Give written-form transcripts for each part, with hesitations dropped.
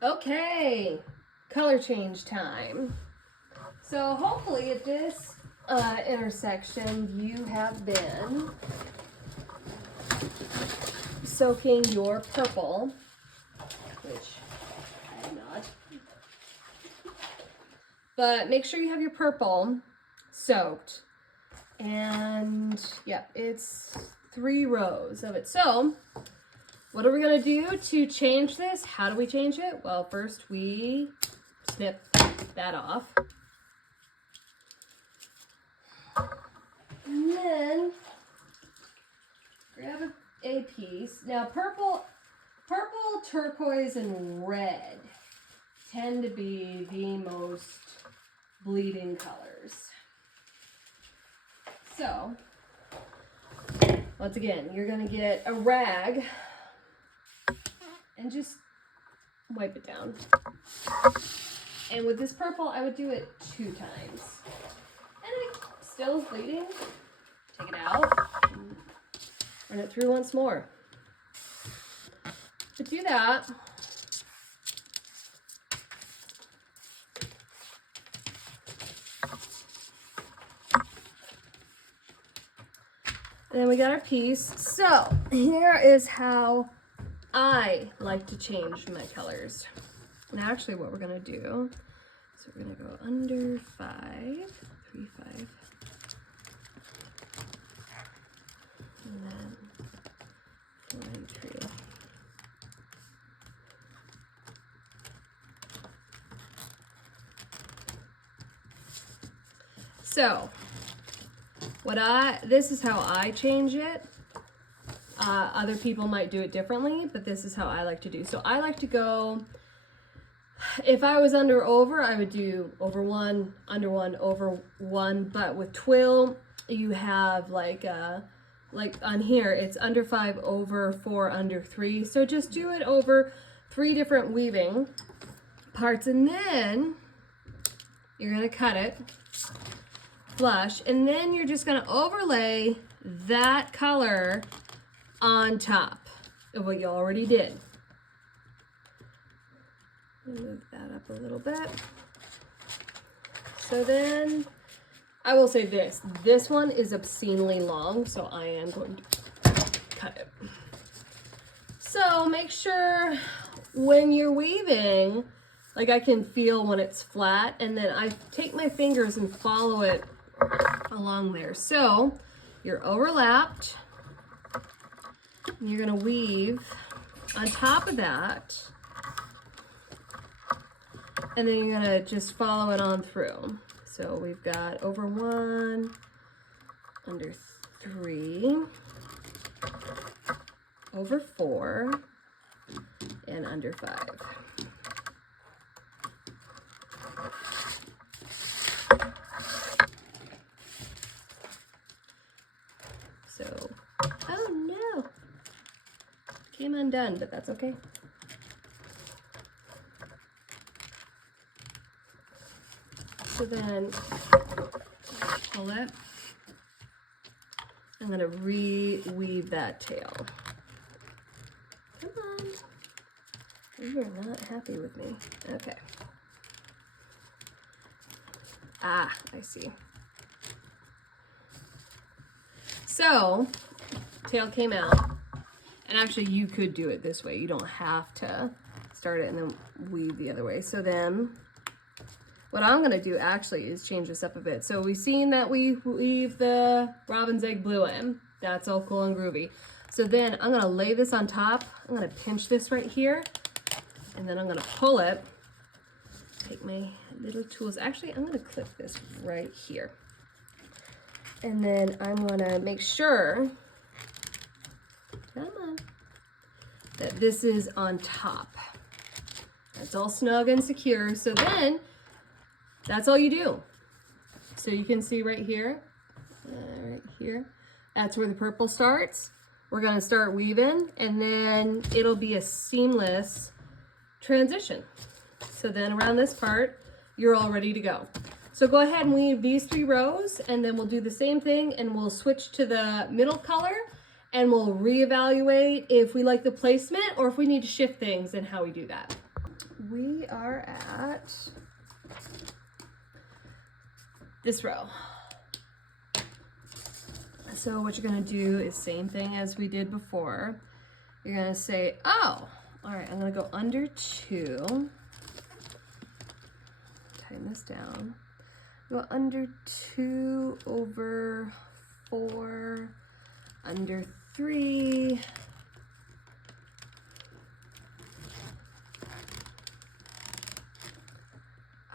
Okay, color change time. So hopefully at this intersection you have been soaking your purple, which I have not. But make sure you have your purple soaked. And yeah, it's 3 rows of it. So what are we gonna do to change this? How do we change it? Well, first we snip that off. And then grab a piece. Now purple, turquoise, and red tend to be the most bleeding colors. So, once again, you're gonna get a rag and just wipe it down. And with this purple, I would do it 2 times. And it still is bleeding. Take it out, and run it through once more. But do that. And then we got our piece. So here is how I like to change my colors. And actually what we're gonna do, so we're gonna go under 5, 3, 5. And then 4 and 3. So this is how I change it. Other people might do it differently, but this is how I like to do. So I like to go, if I was under over, I would do over 1, under 1, over 1. But with twill, you have like on here, it's under 5, over 4, under 3. So just do it over 3 different weaving parts, and then you're gonna cut it flush, and then you're just gonna overlay that color on top of what you already did. Move that up a little bit. So then, I will say this one is obscenely long, so I am going to cut it. So make sure when you're weaving, like I can feel when it's flat, and then I take my fingers and follow it along there. So you're overlapped, and you're gonna weave on top of that, and then you're gonna just follow it on through. So we've got over 1, under 3, over 4, and under 5. So, oh no, came undone, but that's okay. So then pull it. I'm gonna re-weave that tail. Come on, you are not happy with me. Okay. Ah, I see. So, tail came out, and actually you could do it this way. You don't have to start it and then weave the other way. So then, what I'm gonna do actually is change this up a bit. So we've seen that we weave the robin's egg blue in. That's all cool and groovy. So then I'm gonna lay this on top. I'm gonna pinch this right here, and then I'm gonna pull it. Take my little tools. Actually, I'm gonna clip this right here. And then I'm gonna make sure, come on, that this is on top. That's all snug and secure. So then, that's all you do. So you can see right here, that's where the purple starts. We're gonna start weaving, and then it'll be a seamless transition. So then around this part, you're all ready to go. So go ahead and weave these 3 rows, and then we'll do the same thing, and we'll switch to the middle color, and we'll reevaluate if we like the placement or if we need to shift things and how we do that. we are at this row. So what you're gonna do is same thing as we did before. You're gonna say, oh, all right, I'm gonna go under 2. Tighten this down. Go under 2 over 4, under 3.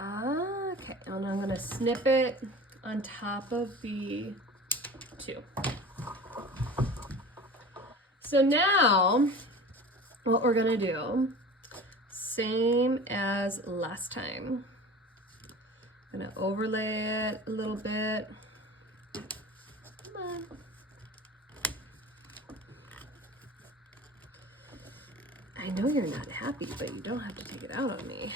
Okay, and I'm gonna snip it on top of the 2. So now, what we're gonna do, same as last time. I'm gonna overlay it a little bit. Come on. I know you're not happy, but you don't have to take it out on me.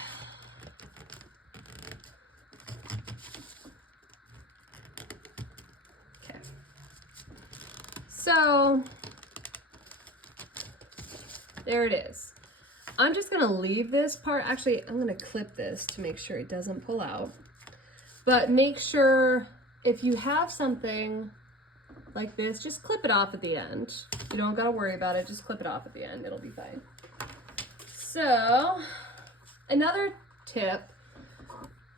Okay. So, there it is. I'm just gonna leave this part. Actually, I'm gonna clip this to make sure it doesn't pull out. But make sure if you have something like this, just clip it off at the end. You don't gotta worry about it, just clip it off at the end, it'll be fine. So, another tip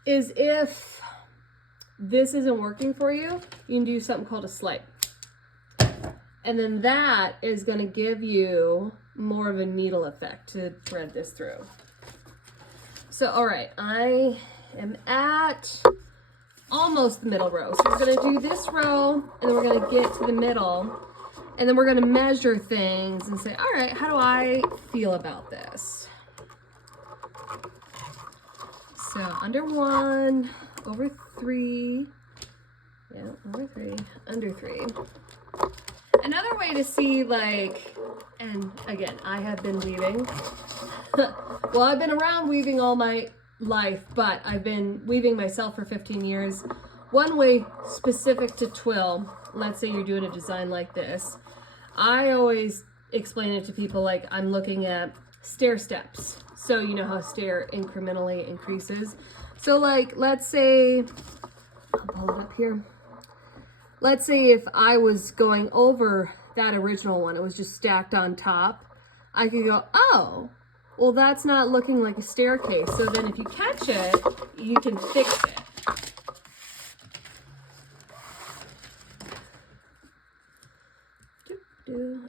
is if this isn't working for you, you can do something called a slipe. And then that is gonna give you more of a needle effect to thread this through. So, all right, I am at almost the middle row. So we're gonna do this row, and then we're gonna get to the middle, and then we're gonna measure things and say, all right, how do I feel about this? So under 1, over 3, yeah, over 3, under 3. Another way to see, like, and again, I have been weaving. Well, I've been around weaving all my life, but I've been weaving myself for 15 years. One way specific to twill, let's say you're doing a design like this, I always explain it to people like I'm looking at stair steps. So you know how stair incrementally increases. So like, let's say, I'll pull it up here. Let's say if I was going over that original one, it was just stacked on top, I could go, oh, well, that's not looking like a staircase. So then if you catch it, you can fix it.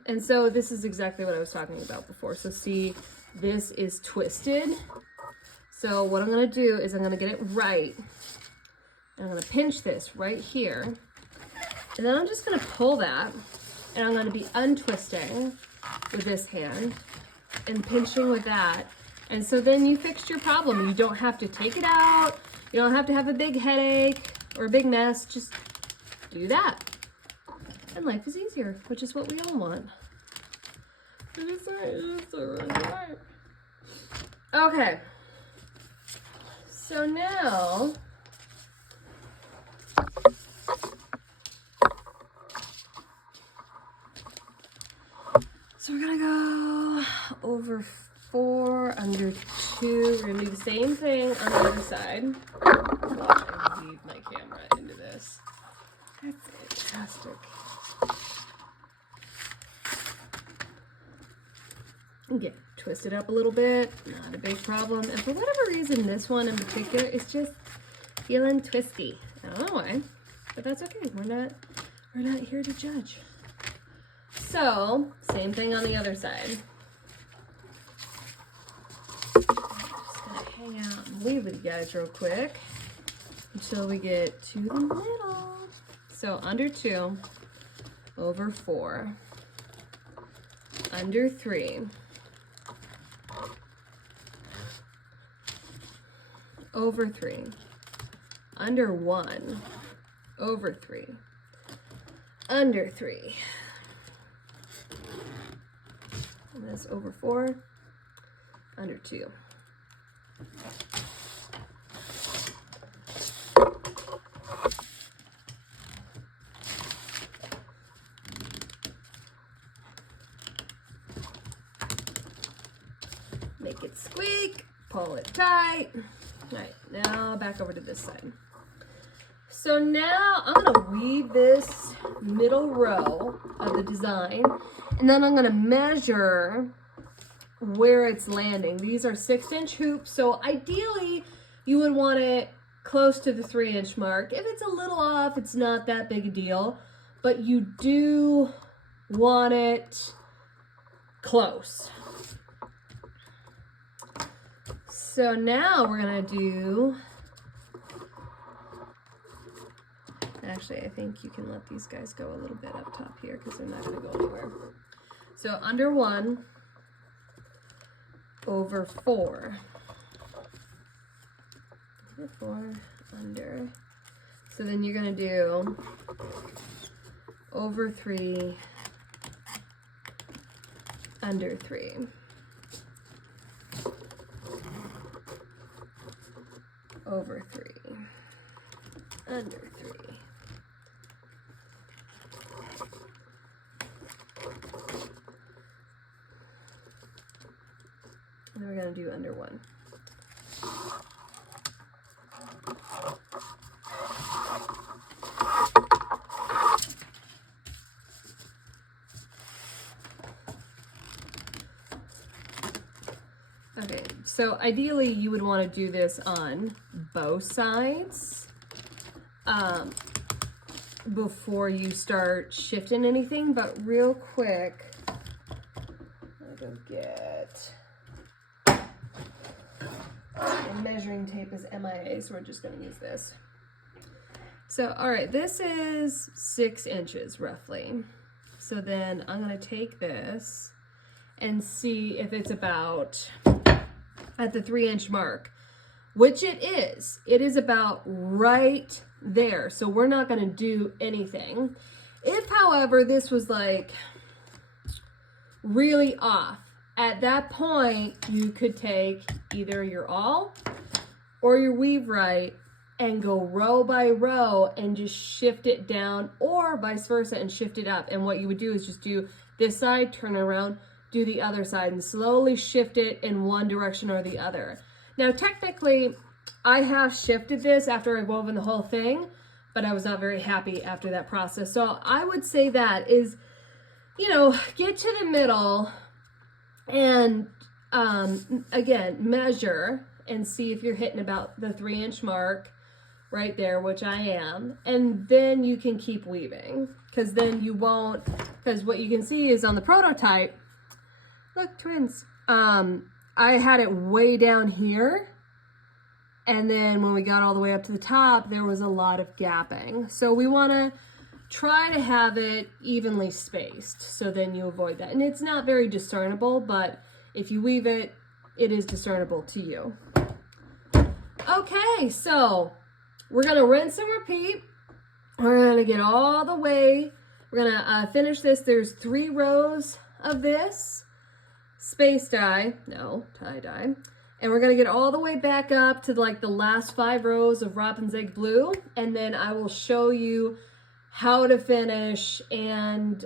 And so this is exactly what I was talking about before. So see, this is twisted. So what I'm gonna do is I'm gonna get it right. And I'm gonna pinch this right here. And then I'm just gonna pull that, and I'm gonna be untwisting with this hand and pinching with that. And so then you fixed your problem. You don't have to take it out. You don't have to have a big headache or a big mess. Just do that. And life is easier, which is what we all want. Okay. So now, so we're gonna go over 4, under 2. We're gonna do the same thing on the other side. Watch, I weave my camera into this. That's fantastic. Get twisted up a little bit, not a big problem. And for whatever reason, this one in particular is just feeling twisty. I don't know why, but that's okay. We're not here to judge. So, same thing on the other side. I'm just gonna hang out and weave with you guys real quick until we get to the middle. So under 2, over 4, under 3, over 3, under 1, over 3, under 3, and this over 4, under 2. Make it squeak. pull it tight. All right, now back over to this side. So now I'm gonna weave this middle row of the design, and then I'm gonna measure where it's landing. These are 6-inch hoops, so ideally you would want it close to the 3-inch mark. If it's a little off, it's not that big a deal, but you do want it close. So now we're gonna do, actually I think you can let these guys go a little bit up top here because they're not gonna go anywhere. So under 1 over 4. Over 4 under. So then you're gonna do over 3 under 3. Over 3 under 3. And we're going to do under 1. Okay, so ideally you would want to do this on both sides before you start shifting anything, but real quick, I'll go get, and measuring tape is MIA, so we're just going to use this. So, all right, this is 6 inches roughly. So then I'm going to take this and see if it's about at the 3-inch mark, which it is. It is about right there. So we're not going to do anything. If, however, this was like really off, at that point, you could take either your awl or your weave right and go row by row and just shift it down, or vice versa and shift it up. And what you would do is just do this side, turn around, do the other side, and slowly shift it in one direction or the other. Now, technically, I have shifted this after I've woven the whole thing, but I was not very happy after that process. So I would say that is, you know, get to the middle and again, measure and see if you're hitting about the 3-inch mark right there, which I am, and then you can keep weaving, because then you won't, because what you can see is on the prototype, look, twins, I had it way down here, and then when we got all the way up to the top, there was a lot of gapping. So we want to try to have it evenly spaced, so then you avoid that. And it's not very discernible, but if you weave it, it is discernible to you. Okay, so we're going to rinse and repeat. We're going to get all the way. We're going to finish this. There's 3 rows of this space dye, no, tie dye. And we're going to get all the way back up to like the last 5 rows of Robin's Egg Blue. And then I will show you how to finish and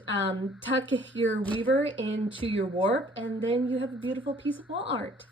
tuck your weaver into your warp. And then you have a beautiful piece of wall art.